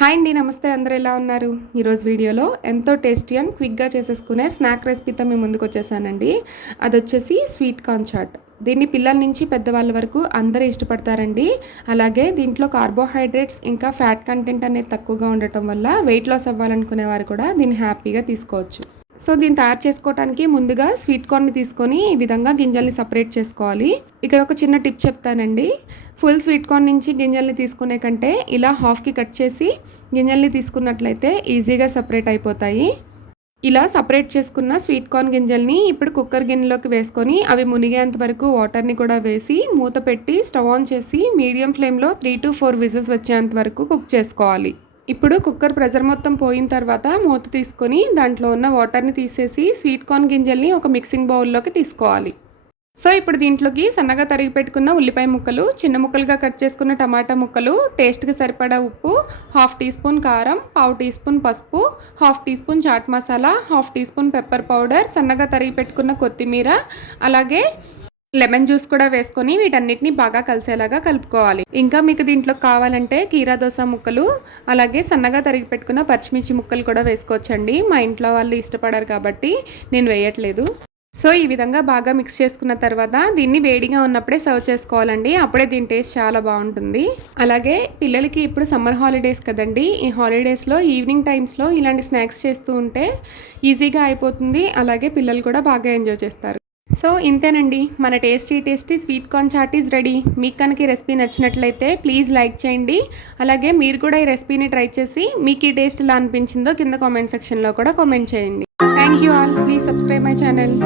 Hi అండి నమస్తే. అందరు ఎలా ఉన్నారు? ఈరోజు వీడియోలో ఎంతో టేస్టీ అండ్ క్విక్గా చేసేసుకునే స్నాక్ రెసిపీతో మేము ముందుకు వచ్చేసానండి. అది వచ్చేసి స్వీట్ కార్న్ చాట్. దీన్ని పిల్లల నుంచి పెద్దవాళ్ళ వరకు అందరూ ఇష్టపడతారండి. అలాగే దీంట్లో కార్బోహైడ్రేట్స్ ఇంకా ఫ్యాట్ కంటెంట్ అనేది తక్కువగా ఉండటం వల్ల వెయిట్ లాస్ అవ్వాలనుకునే వారు కూడా దీన్ని హ్యాపీగా తీసుకోవచ్చు. సో దీన్ని తయారు చేసుకోవడానికి ముందుగా స్వీట్ కార్న్ తీసుకొని ఈ విధంగా గింజల్ని సపరేట్ చేసుకోవాలి. ఇక్కడ ఒక చిన్న టిప్ చెప్తానండి. ఫుల్ స్వీట్ కార్న్ నుంచి గింజల్ని తీసుకునే కంటే ఇలా హాఫ్కి కట్ చేసి గింజల్ని తీసుకున్నట్లయితే ఈజీగా సపరేట్ అయిపోతాయి. ఇలా సపరేట్ చేసుకున్న స్వీట్ కార్న్ గింజల్ని ఇప్పుడు కుక్కర్ గిన్నెలోకి వేసుకొని అవి మునిగేంత వరకు వాటర్ని కూడా వేసి మూత పెట్టి స్టవ్ ఆన్ చేసి మీడియం ఫ్లేమ్లో త్రీ టు ఫోర్ విజిల్స్ వచ్చేంత వరకు కుక్ చేసుకోవాలి. ఇప్పుడు కుక్కర్ ప్రెజర్ మొత్తం పోయిన తర్వాత మూత తీసుకొని దాంట్లో ఉన్న వాటర్ని తీసేసి స్వీట్ కార్న్ గింజల్ని ఒక మిక్సింగ్ బౌల్లోకి తీసుకోవాలి. సో ఇప్పుడు దీంట్లోకి సన్నగా తరిగి పెట్టుకున్న ఉల్లిపాయ ముక్కలు చిన్న ముక్కలుగా కట్ చేసుకున్న టమాటా ముక్కలు టేస్ట్కి సరిపడా ఉప్పు హాఫ్ టీ స్పూన్ కారం పావు టీ స్పూన్ పసుపు half teaspoon chaat masala half teaspoon pepper powder సన్నగా తరిగి పెట్టుకున్న కొత్తిమీర అలాగే లెమన్ జ్యూస్ కూడా వేసుకొని వీటన్నిటిని బాగా కలిసేలాగా కలుపుకోవాలి. ఇంకా మీకు దీంట్లో కావాలంటే కీరా దోస ముక్కలు అలాగే సన్నగా తరిగి పెట్టుకున్న పచ్చిమిర్చి ముక్కలు కూడా వేసుకోవచ్చండి. మా ఇంట్లో వాళ్ళు ఇష్టపడరు కాబట్టి నేను వేయట్లేదు. సో ఈ విధంగా బాగా మిక్స్ చేసుకున్న తర్వాత దీన్ని వేడిగా ఉన్నప్పుడే సర్వ్ చేసుకోవాలండి. అప్పుడే దీని టేస్ట్ చాలా బాగుంటుంది. అలాగే పిల్లలకి ఇప్పుడు సమ్మర్ హాలిడేస్ కదండి. ఈ హాలిడేస్లో ఈవినింగ్ టైమ్స్లో ఇలాంటి స్నాక్స్ చేస్తూ ఉంటే ఈజీగా అయిపోతుంది. అలాగే పిల్లలు కూడా బాగా ఎంజాయ్ చేస్తారు. సో ఇంతేనండి. మన tasty tasty sweet corn chaat is ready. మీకు కనుక ఈ రెసిపీ నచ్చినట్లయితే ప్లీజ్ లైక్ చేయండి. అలాగే మీరు కూడా ఈ రెసిపీని ట్రై చేసి మీకు ఈ టేస్ట్ ఎలా అనిపించిందో కింద కామెంట్ సెక్షన్లో కూడా కామెంట్ చేయండి. Thank you all. Please subscribe my channel.